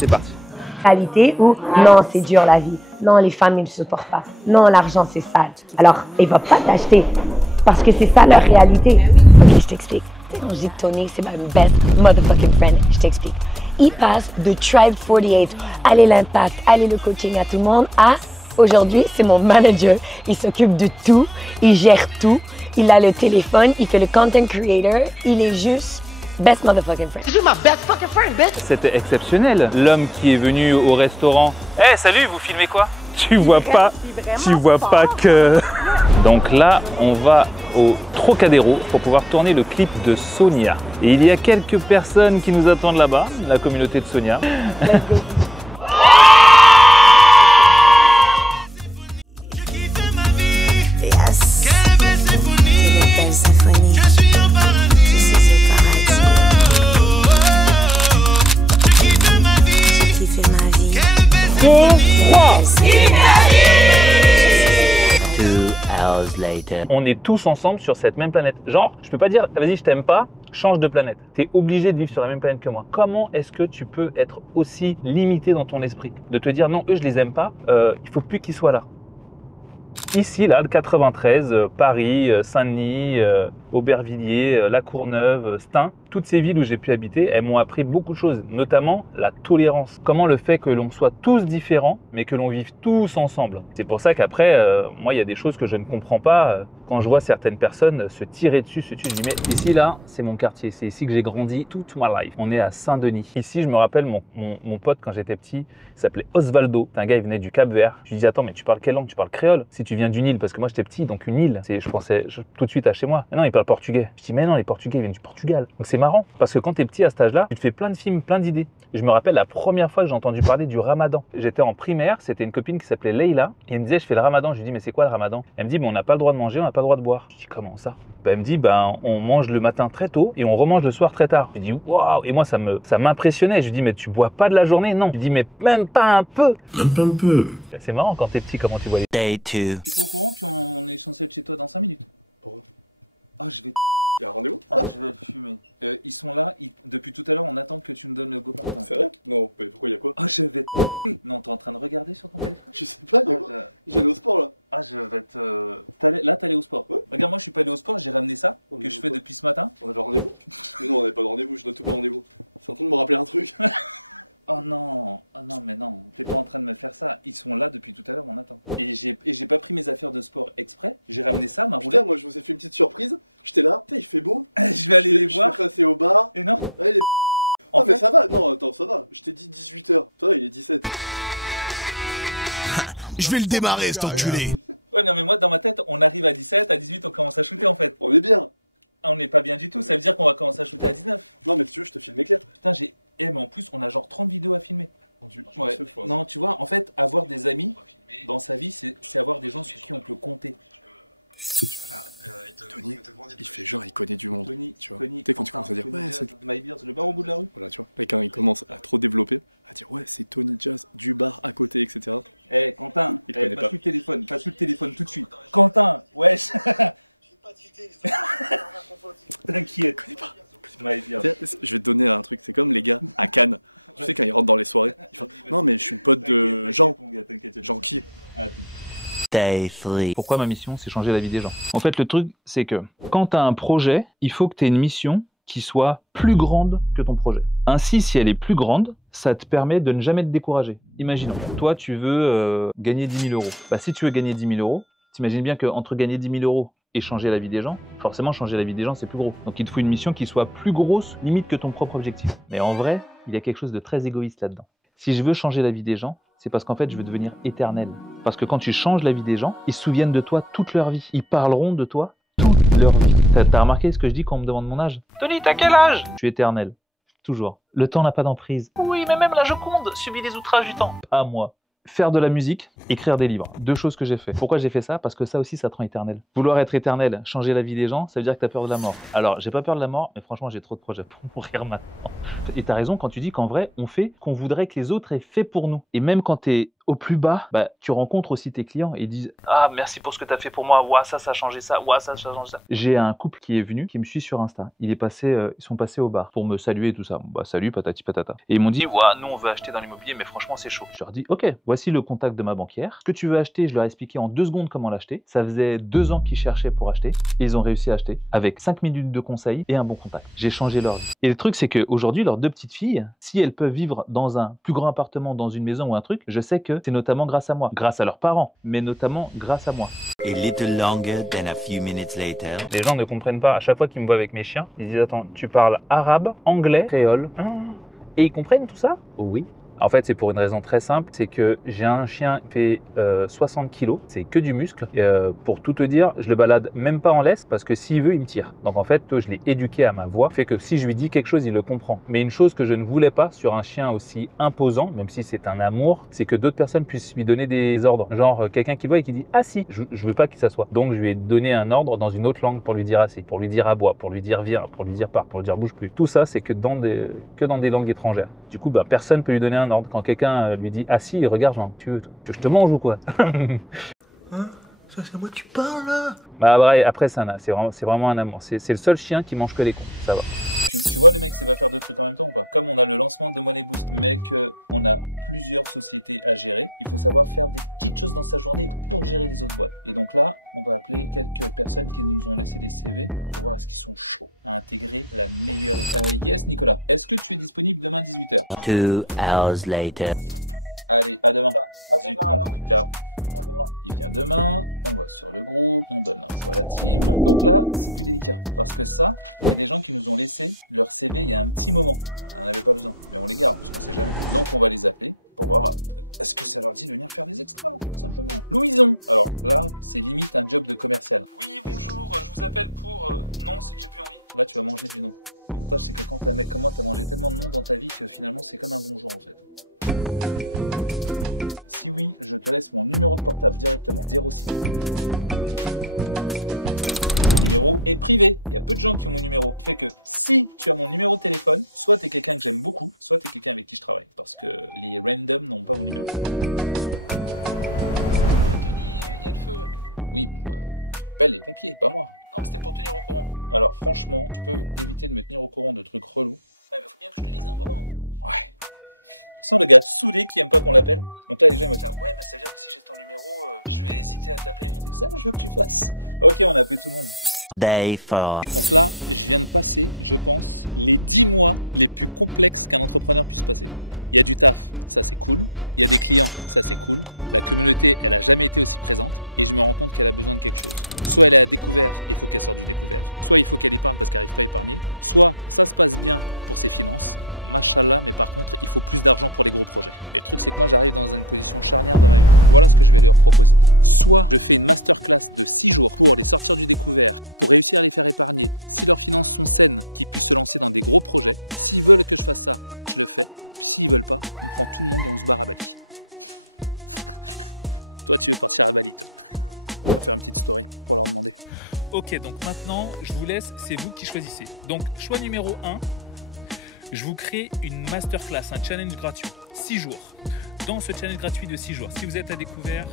c'est parti. Réalité où non, c'est dur la vie. Non, les femmes, ils ne supportent pas. Non, l'argent, c'est sale. Alors, il ne va pas t'acheter parce que c'est ça leur réalité. Ok, je t'explique. Quand je dis que Tony, c'est ma best motherfucking friend, je t'explique. Il passe de Tribe 48, aller l'impact, aller le coaching à tout le monde, à aujourd'hui, c'est mon manager. Il s'occupe de tout, il gère tout, il a le téléphone, il fait le content creator, il est juste best motherfucking friend. You're my best fucking friend, bitch. C'était exceptionnel. L'homme qui est venu au restaurant. Eh, hey, salut, vous filmez quoi? Tu vois pas que... Donc là, on va au Trocadéro pour pouvoir tourner le clip de Sonia. Et il y a quelques personnes qui nous attendent là-bas, la communauté de Sonia. On est tous ensemble sur cette même planète. Genre, je peux pas dire, vas-y, je t'aime pas, change de planète. Tu es obligé de vivre sur la même planète que moi. Comment est-ce que tu peux être aussi limité dans ton esprit? De te dire, non, eux, je les aime pas, il faut plus qu'ils soient là. Ici, là, le 93, Paris, Saint-Denis, Aubervilliers, La Courneuve, Stein, toutes ces villes où j'ai pu habiter, elles m'ont appris beaucoup de choses, notamment la tolérance. Comment le fait que l'on soit tous différents, mais que l'on vive tous ensemble. C'est pour ça qu'après, moi, il y a des choses que je ne comprends pas. Quand je vois certaines personnes se tirer dessus, je dis, mais ici, là, c'est mon quartier. C'est ici que j'ai grandi toute ma life. On est à Saint-Denis. Ici, je me rappelle, mon pote, quand j'étais petit, il s'appelait Osvaldo. C'est un gars, il venait du Cap-Vert. Je lui dis, attends, mais tu parles quelle langue? Tu parles créole? Si tu viens d'une île, parce que moi, j'étais petit, donc une île. Je pensais tout de suite à chez moi. Mais non, il parle portugais. Je dis, mais non, les Portugais, ils viennent du Portugal. Donc c'est marrant, parce que quand tu es petit à cet âge-là, tu te fais plein de films, plein d'idées. Je me rappelle la première fois que j'ai entendu parler du ramadan. J'étais en primaire, c'était une copine qui s'appelait Leïla. Et elle me disait, je fais le ramadan. Je lui dis, mais c'est quoi le ramadan? Elle me dit, on n'a pas le droit de manger, on n'a pas le droit de boire. Je dis, comment ça? Elle me dit, on mange le matin très tôt et on remange le soir très tard. Je dis, waouh! Et moi, ça m'impressionnait. Je lui dis, mais tu bois pas de la journée? Non. Je lui dis, mais même pas un peu. Même pas un peu. C'est marrant quand t'es petit, comment tu vois les... Day 2. Je vais le démarrer, cet enculé. Day 3. Pourquoi ma mission, c'est changer la vie des gens? En fait, le truc, c'est que quand tu as un projet, il faut que tu aies une mission qui soit plus grande que ton projet. Ainsi, si elle est plus grande, ça te permet de ne jamais te décourager. Imaginons, toi, tu veux gagner 10 000 euros. Si tu veux gagner 10 000 euros, t'imagines bien qu'entre gagner 10 000 euros et changer la vie des gens, forcément, changer la vie des gens, c'est plus gros. Donc, il te faut une mission qui soit plus grosse, limite, que ton propre objectif. Mais en vrai, il y a quelque chose de très égoïste là-dedans. Si je veux changer la vie des gens, c'est parce qu'en fait, je veux devenir éternel. Parce que quand tu changes la vie des gens, ils se souviennent de toi toute leur vie. Ils parleront de toi toute leur vie. T'as remarqué ce que je dis quand on me demande mon âge? Tony, t'as quel âge? Je suis éternel. Toujours. Le temps n'a pas d'emprise. Oui, mais même la Joconde subit les outrages du temps. Pas moi. Faire de la musique, écrire des livres. Deux choses que j'ai fait. Pourquoi j'ai fait ça? Parce que ça aussi, ça te rend éternel. Vouloir être éternel, changer la vie des gens, ça veut dire que t'as peur de la mort. Alors, j'ai pas peur de la mort, mais franchement, j'ai trop de projets pour mourir maintenant. Et t'as raison quand tu dis qu'en vrai, on fait qu'on voudrait que les autres aient fait pour nous. Et même quand t'es au plus bas, bah, tu rencontres aussi tes clients et ils disent « Ah, merci pour ce que tu as fait pour moi. Ouah, ça a changé ça. Ouah, ça a changé ça. » J'ai un couple qui est venu, qui me suit sur Insta. Ils sont passés au bar pour me saluer et tout ça. Bah, salut, patati patata. Et ils m'ont dit « Ouah, nous, on veut acheter dans l'immobilier, mais franchement, c'est chaud. » Je leur dis « Ok, voici le contact de ma banquière. Ce que tu veux acheter, je leur ai expliqué en 2 secondes comment l'acheter. Ça faisait 2 ans qu'ils cherchaient pour acheter. Et ils ont réussi à acheter avec 5 minutes de conseil et un bon contact. J'ai changé leur vie. Et le truc, c'est qu'aujourd'hui, leurs 2 petites filles, si elles peuvent vivre dans un plus grand appartement, dans une maison ou un truc, je sais que c'est notamment grâce à moi. Grâce à leurs parents, mais notamment grâce à moi. A little longer than a few minutes later. Les gens ne comprennent pas. À chaque fois qu'ils me voient avec mes chiens, ils disent « Attends, tu parles arabe, anglais, créole. Et ils comprennent tout ça ?» Oui. En fait, c'est pour une raison très simple, c'est que j'ai un chien qui fait 60 kilos, c'est que du muscle. Et, pour tout te dire, je le balade même pas en laisse parce que s'il veut, il me tire. Donc en fait, je l'ai éduqué à ma voix, fait que si je lui dis quelque chose, il le comprend. Mais une chose que je ne voulais pas sur un chien aussi imposant, même si c'est un amour, c'est que d'autres personnes puissent lui donner des ordres. Genre quelqu'un qui voit et qui dit « Ah si !» Je veux pas qu'il s'assoie. Donc je lui ai donné un ordre dans une autre langue pour lui dire « Assis », pour lui dire « Aboie », pour lui dire « Viens », pour lui dire « Pars », pour lui dire « Bouge plus ». Tout ça, c'est que dans des langues étrangères. Du coup, bah, personne peut lui donner un ordre. Quand quelqu'un lui dit « Assis », regarde, genre, tu veux que je te mange ou quoi? Hein? Ça, c'est à moi que tu parles, là? Bah ouais, après, c'est vraiment un amour. C'est le seul chien qui mange que les cons. Ça va. Two hours later. Day 4. Ok, donc maintenant, je vous laisse, c'est vous qui choisissez. Donc, choix numéro 1, je vous crée une masterclass, un challenge gratuit, 6 jours. Dans ce challenge gratuit de 6 jours, si vous êtes à découvert,